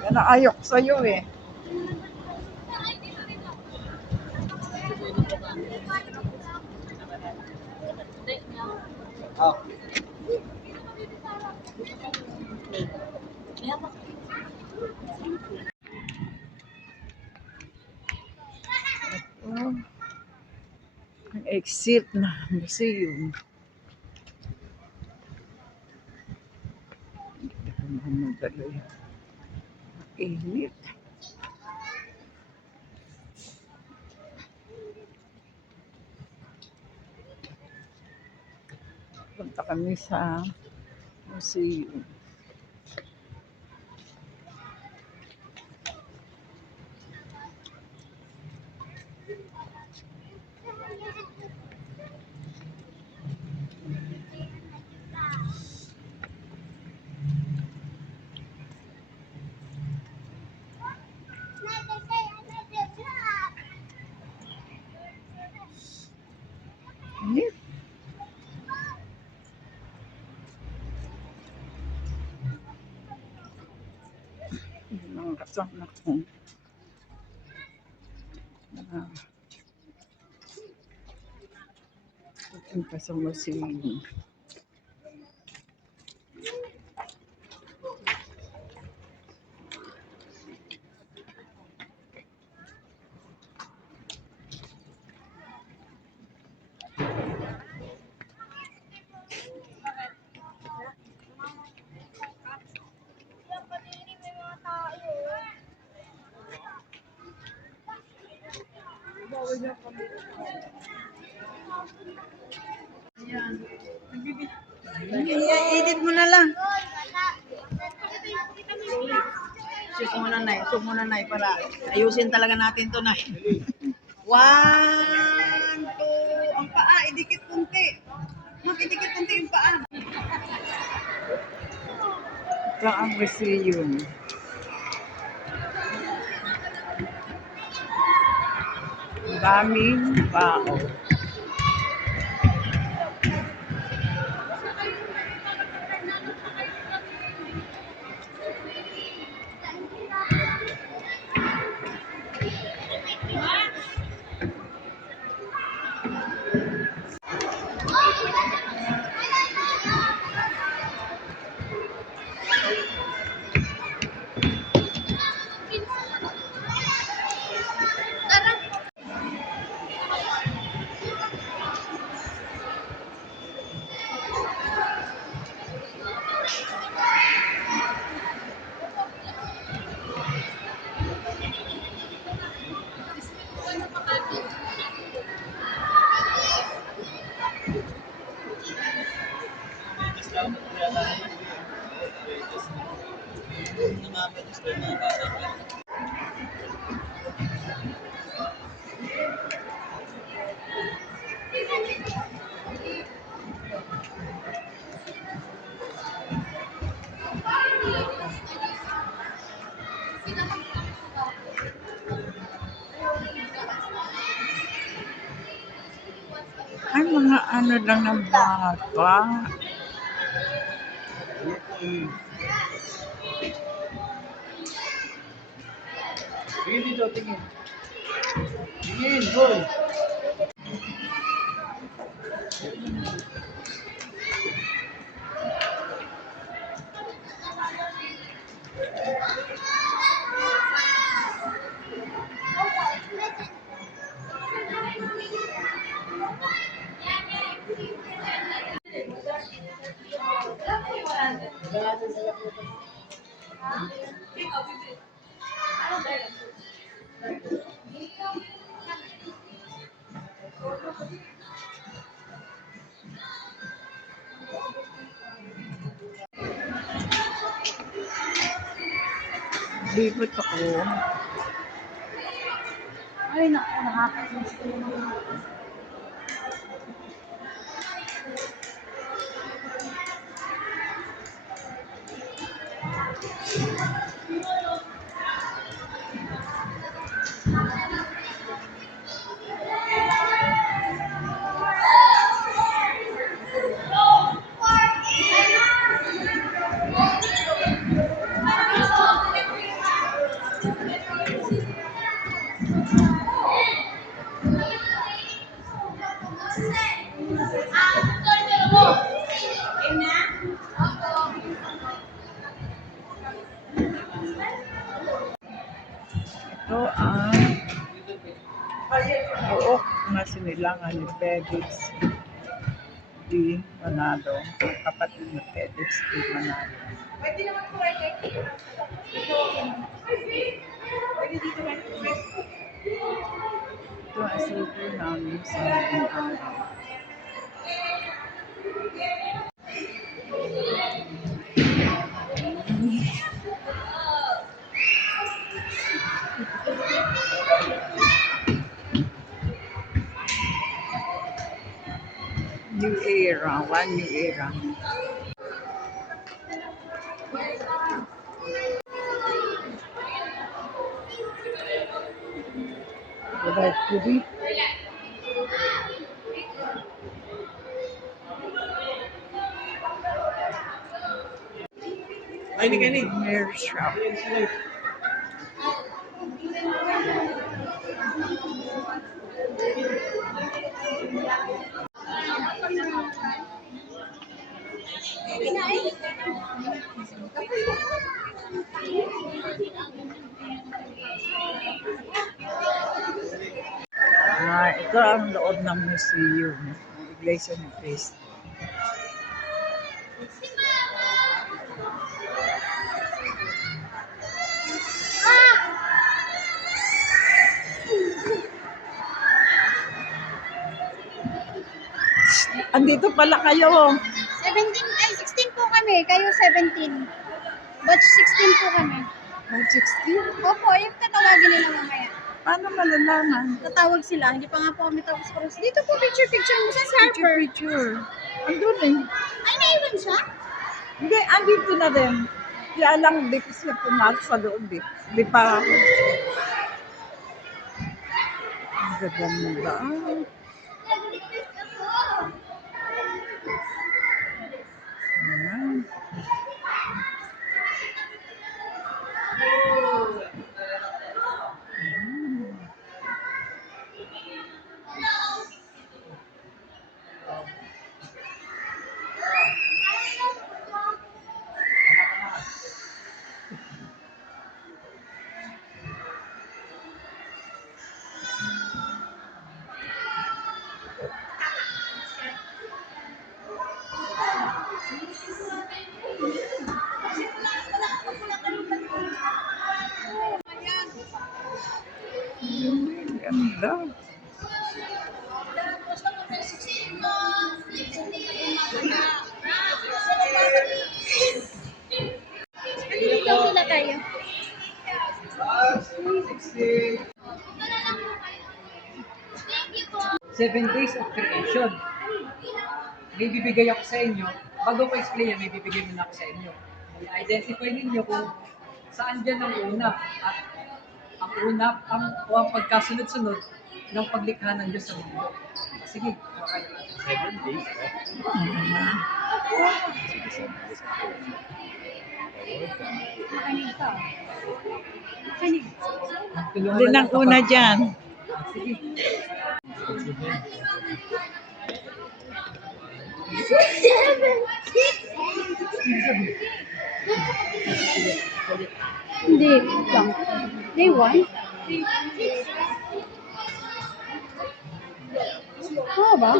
Yan ang ayok sa'yo eh. Oh. Oh, ang exit na museum. Hindi ko mamadali. Init. Punta kami sa museum. Init. Yung mga kasama ko. Punta sa museum. Edit mo na lang. Sus muna na para ayusin talaga natin to na. 1, 2, ang paa, idikit kunti. Idikit kunti yung paa. Ito ang museum. Daming tao. Ay, mga ano lang ng bata. Tingin dito, tingin. Tingin, boy. Likot ako. Ay, naku, nakakainis ko yung mga. Ito ang buok na sinilangan ni Felix D. Manalo. Kapatid ni Felix D. Manalo. Ito ang silver namin sa madaling araw. New era, one new era. Diba, Judy? Ay, ni. Mirror shop. Ito ang loob ng museum, ng Iglesia ni Cristo. Andito pala kayo. 17, ay 16 po kami. Kayo 17. Batch 16 po kami. 16? Opo, yung tatawagin nila mamaya. Paano malalaman? Tatawag sila. Hindi pa nga po kami tapos cross. Dito po picture mo sa Harper. Picture. Andun eh. Ay, naiwan siya? Hindi, andito na rin. Kaya lang, di ko siya pumasok sa loob eh. Di pa. Ang gaganda. Ayan. Ganda. Dito muna tayo. 7 days of creation. May bibigay ako sa inyo. Bago ko explain yan, may bibigay muna ako sa inyo. I-identify ninyo kung saan dyan ang una. At ang una, ang pagkasunod-sunod ng paglikha ng Diyos sa mundo. Sige, okay. 7 days. Makinig ka. Makinig. Tulungan Hindi lang nang una dyan. Sige. Hindi. Lang. Day 1? Oo ba?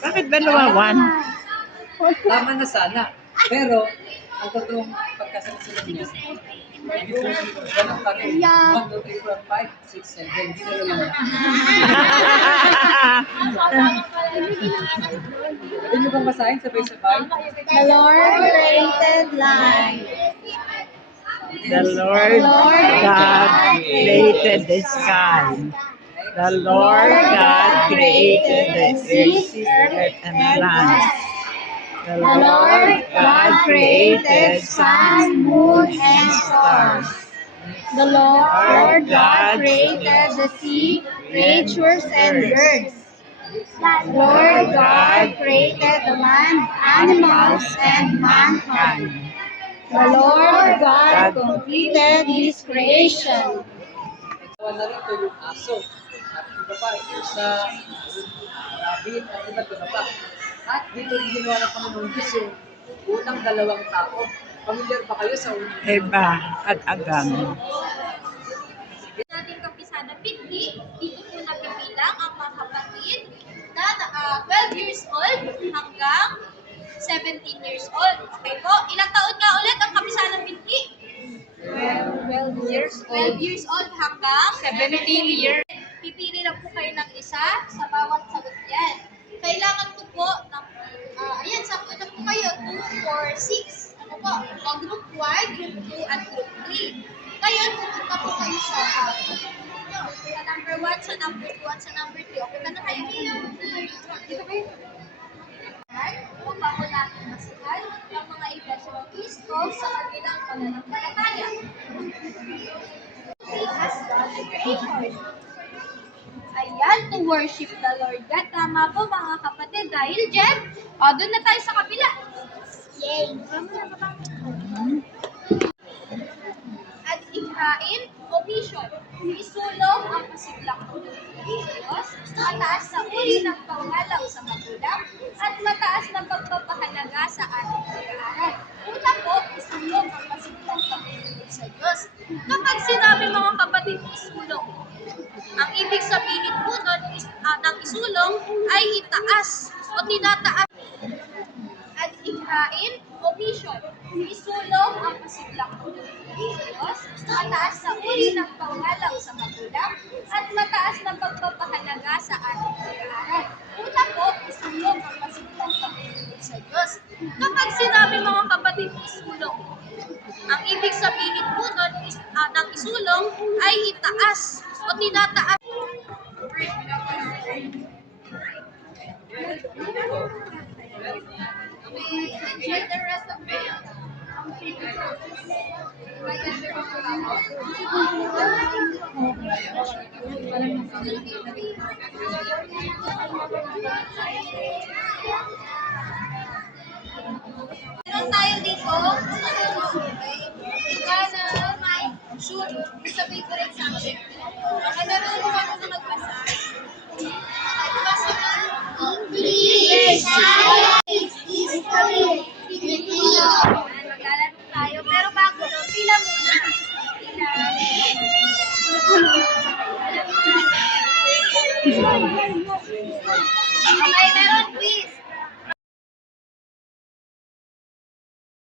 Bakit dalawa? One? Tama na sana. Pero, ang totoong pagkasunod niya, ganun pa rin. 1, 2, 3, 4, 5, 6, 7. Ginalo lang yan. Pwede nyo bang basahin sabay-sabay? The Lord created light. The Lord God created the sky. The Lord God created the earth and land. The Lord God created sun, moon, and stars. The Lord God created the sea, creatures, and birds. The Lord God created the land, animals, and mankind. The Lord God completed His creation. Tawa na rito yung aso. At iba pa, isa, rabbit, at iba't iba pa. At dito rin ginawa ng Panginoon Diyos yung unang dalawang tao. Familiar ba kayo sa unang Eva at Adan. Nating Kapisana Pitli, dito po nabibilang ang mga kapatid na 12 years old hanggang 17 years old. Okay po, ilang taon nga ulit ang Kapisana Pitli? 12 years 12 years old hanggang 17 years. Pipili lang po kayo ng isa sa bawat sagot yan. Kailangan ko po ng, ayan, sakto na po kayo, 2, 4, 6. Ano po? O group 1, group 2, at group 3. Ngayon, pupunta po kayo sa number 1, sa number 2, at sa number 3. Okay ba na kayo? Dito kayo. Upang po natin masihan ang mga Iglesia ng Cristo sa kabilang pananampalataya. As God the Creator. Ayan, to worship the Lord God. Tama po mga kapatid. Dahil dyan, doon na tayo sa kabila. Yay! At ikhain o mission. Isulong ang pasiglang tulong ng Diyos, mataas sa uri ng pangalaw sa magulang, at mataas na pagpapahalaga sa ating pag-aaral. Una po, isulong ang pasiglang pagtulong sa Diyos. Kapag sinabi mga kapatid, isulong, ang ibig sabihin po nun ng isulong ay itaas o tinataas. At ikhain o mission. Isulong ang pasiglang tulong ng Diyos, mataas sa uri ng pangalaw sa magulang, at mataas na pagpapahalaga sa ating pag-aaral. Una po, isulong ang pasiglang pagtulong sa Diyos. Kapag sinabi mga kapatid, isulong, ang ibig sabihin po nun ng isulong ay itaas o tinataas. Enjoy the rest of the meron tayo dito, Ghana, my shoot, sa favorite subject. Okay, meron mo ako na magbasa. Magbasa na. English, Science, History, Filipino. Maglalaro tayo, pero bago no, pila muna. Pila. Okay, meron quiz.